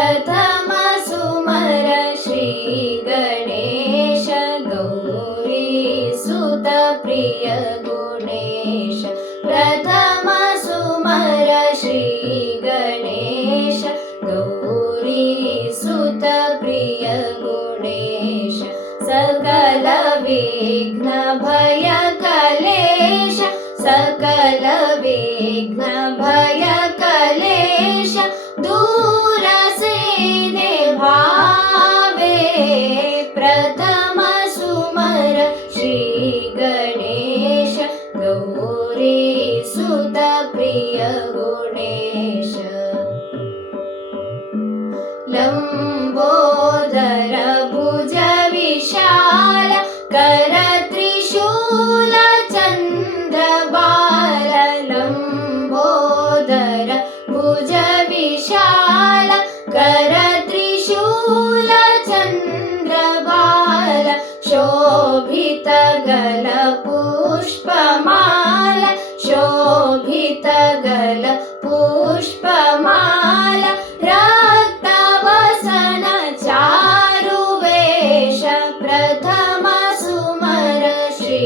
प्रथम सुमर श्री गणेश गौरी सुत प्रिय गुणेश। प्रथम सुमर श्री गणेश गौरी सुत प्रिय गुणेश। सकल विघ्न भय कलेश सकल विघ्न भय सुमर श्री गणेश गौरी सुत प्रिय गुणेश। लम्बोदर भुज विशाल कर त्रिशूल चन्द्रबाल लम्बोदर भुज विशाल कर शोभित गल पुष्पमाल रक्तवसन चारुवेश प्रथम सुमर श्री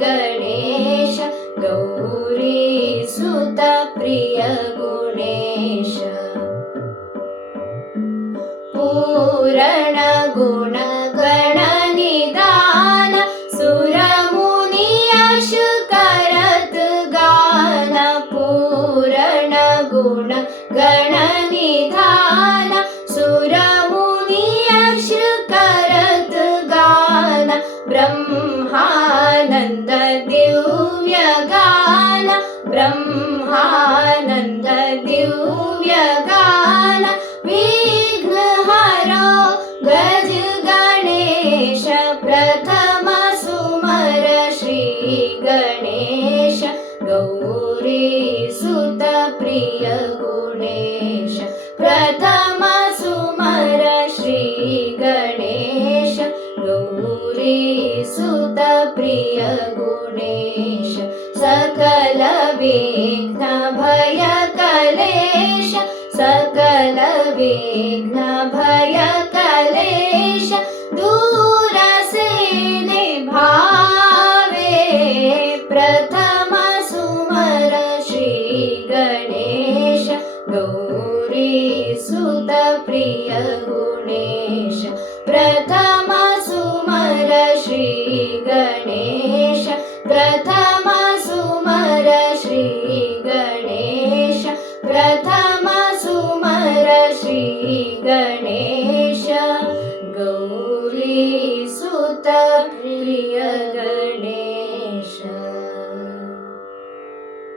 गणेश गौरी सुत प्रिय गुणेश। पूरण निधान सुरमुनि यश करत गान ब्रह्मानन्द दिव्य गान ब्रह्मानन्द दिव्य गान विघ्नहरो गज गणेश प्रथम सुत प्रिय गुणेश प्रथम सुमर श्री गणेश गौरी सुत प्रिय गुणेश सकल विघ्न भय कलेश सकल विघ्न भय कलेश दूर गुणेश प्रथम सुमर श्री गणेश प्रथम सुमर श्री गणेश प्रथम सुमर श्री गणेश। गौरी सुत प्रिय गणेश